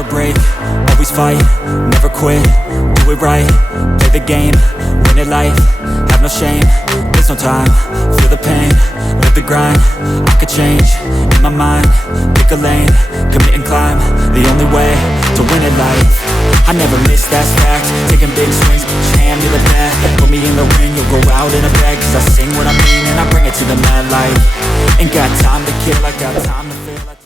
Never break, always fight, never quit, do it right, play the game, win it life, have no shame, there's no time, feel the pain, live the grind, I could change, in my mind, pick a lane, commit and climb, the only way to win it life. I never miss, that's fact, taking big swings, put your hand to the bat, put me in the ring, you'll go out in a bag, cause I sing what I mean and I bring it to the mad light. Ain't got time to kill, I got time to feel.